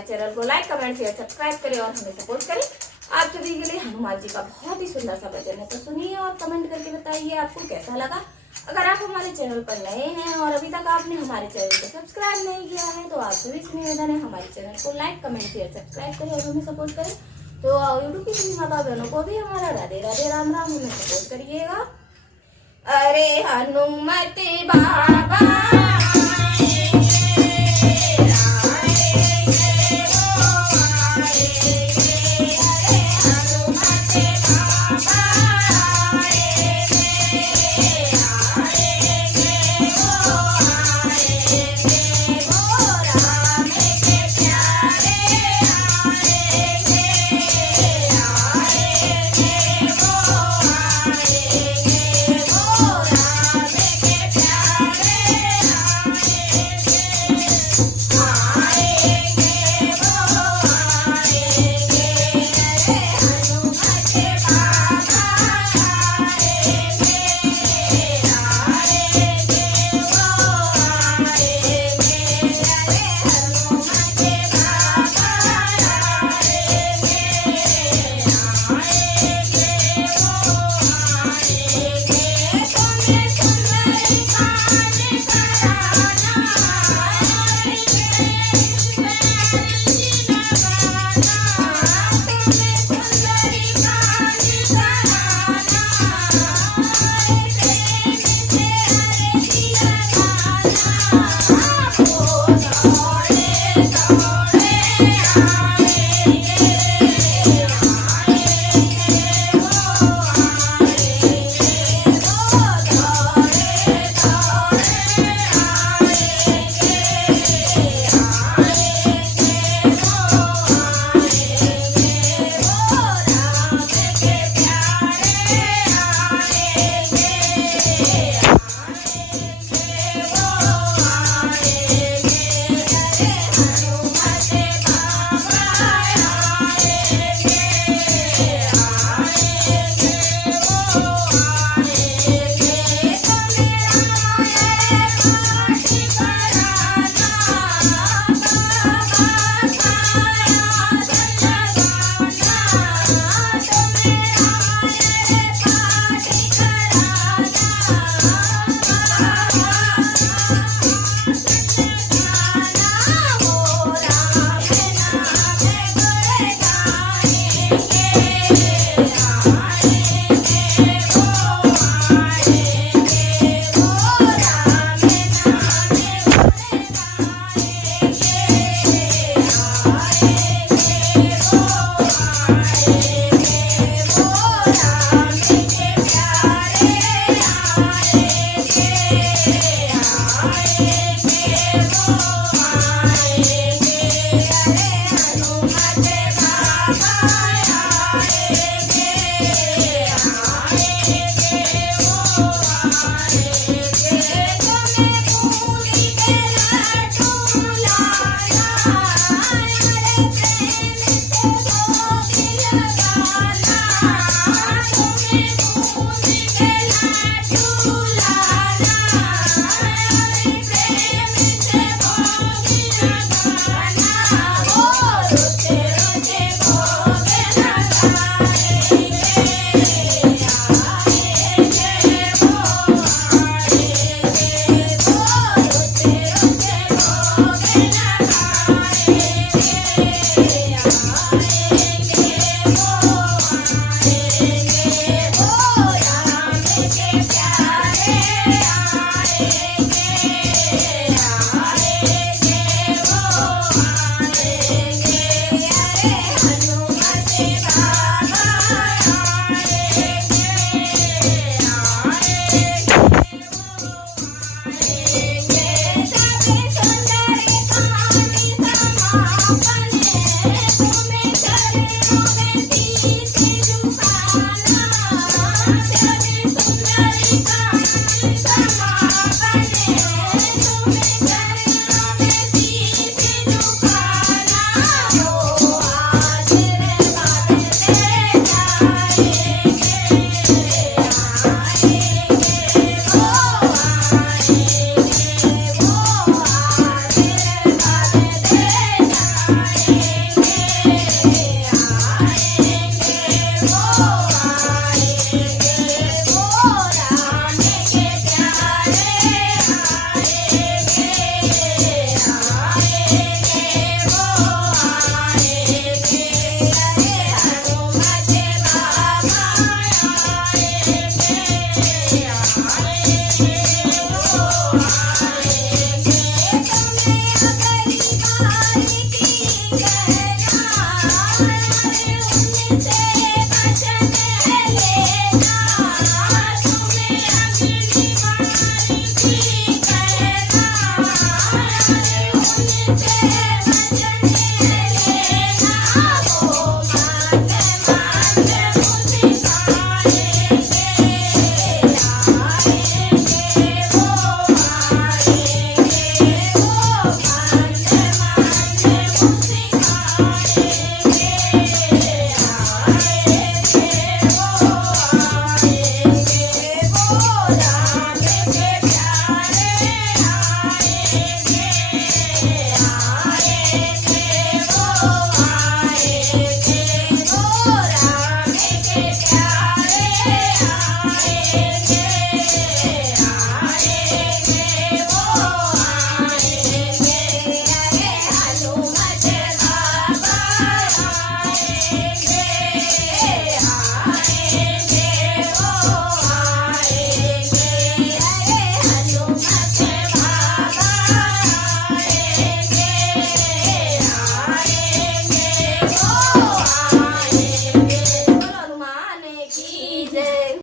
हमारे चैनल को like comment share subscribe करें और हमें सपोर्ट करें। आप सभी के लिए हनुमान जी का बहुत ही सुंदर सा भजन है, तो सुनिए और कमेंट करके बताइए आपको कैसा लगा। अगर आप हमारे चैनल पर नए हैं और अभी तक आपने हमारे चैनल को सब्सक्राइब नहीं किया है तो आप सभी से निवेदन है हमारे चैनल को लाइक कमेंट शेयर सब्सक्राइब करें और हमें सपोर्ट करें। तो यूट्यूब की सभी माता बहनों को भी हमारा राधे राधे राम राम, हमें सपोर्ट करिएगा। अरे हनुमते बाबा की जय।